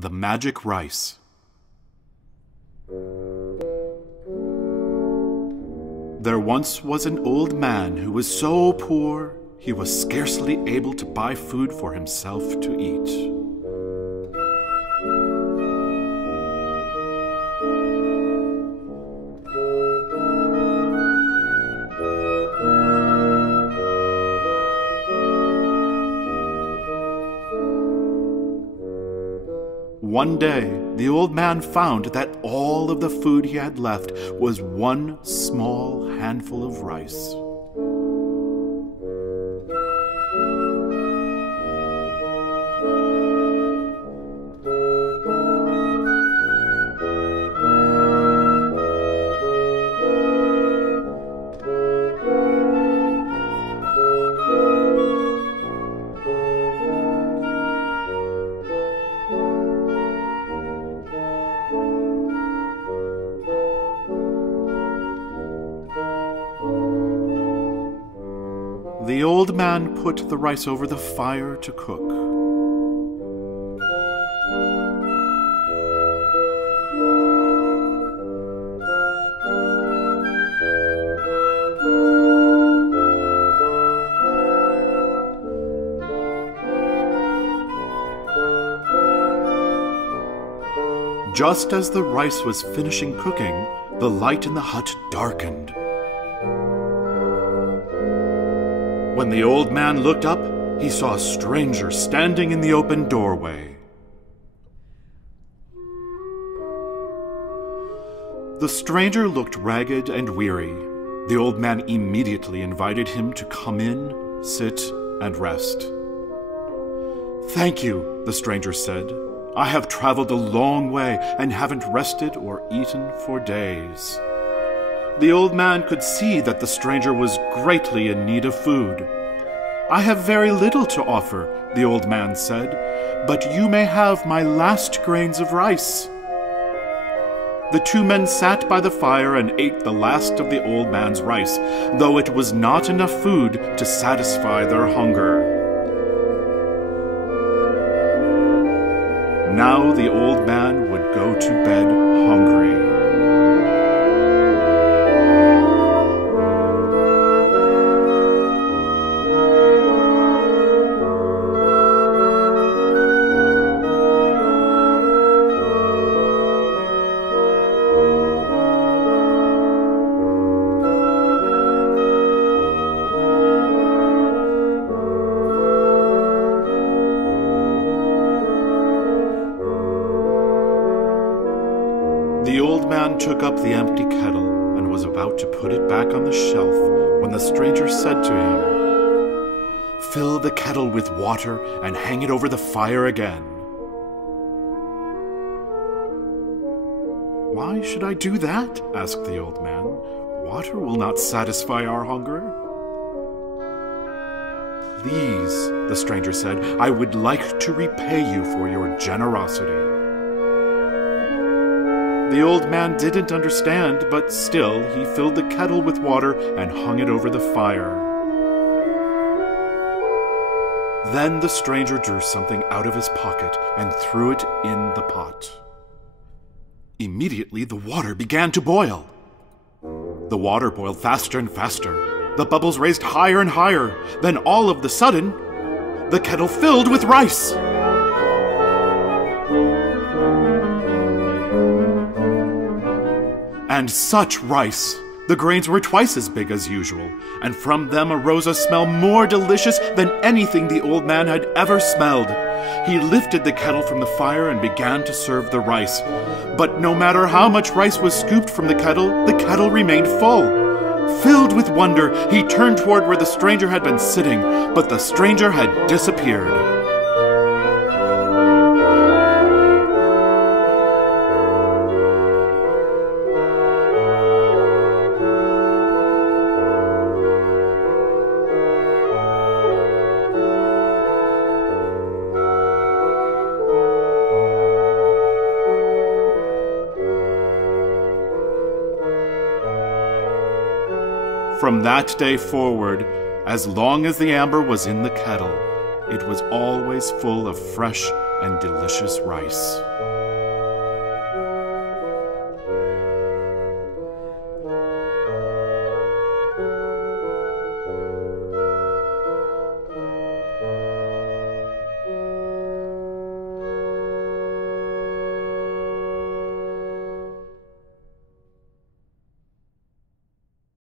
The Magic Rice. There once was an old man who was so poor he was scarcely able to buy food for himself to eat. One day, the old man found that all of the food he had left was one small handful of rice. The old man put the rice over the fire to cook. Just as the rice was finishing cooking, the light in the hut darkened. When the old man looked up, he saw a stranger standing in the open doorway. The stranger looked ragged and weary. The old man immediately invited him to come in, sit, and rest. "Thank you," the stranger said. "I have traveled a long way and haven't rested or eaten for days." The old man could see that the stranger was greatly in need of food. "I have very little to offer," the old man said, "but you may have my last grains of rice." The two men sat by the fire and ate the last of the old man's rice, though it was not enough food to satisfy their hunger. Now the old man would go to bed hungry. The old man took up the empty kettle and was about to put it back on the shelf when the stranger said to him, "Fill the kettle with water and hang it over the fire again." "Why should I do that?" asked the old man. "Water will not satisfy our hunger." "Please," the stranger said, "I would like to repay you for your generosity." The old man didn't understand, but still he filled the kettle with water and hung it over the fire. Then the stranger drew something out of his pocket and threw it in the pot. Immediately the water began to boil. The water boiled faster and faster. The bubbles raised higher and higher. Then all of the sudden, the kettle filled with rice. And such rice! The grains were twice as big as usual, and from them arose a smell more delicious than anything the old man had ever smelled. He lifted the kettle from the fire and began to serve the rice. But no matter how much rice was scooped from the kettle remained full. Filled with wonder, he turned toward where the stranger had been sitting, but the stranger had disappeared. From that day forward, as long as the amber was in the kettle, it was always full of fresh, and delicious rice.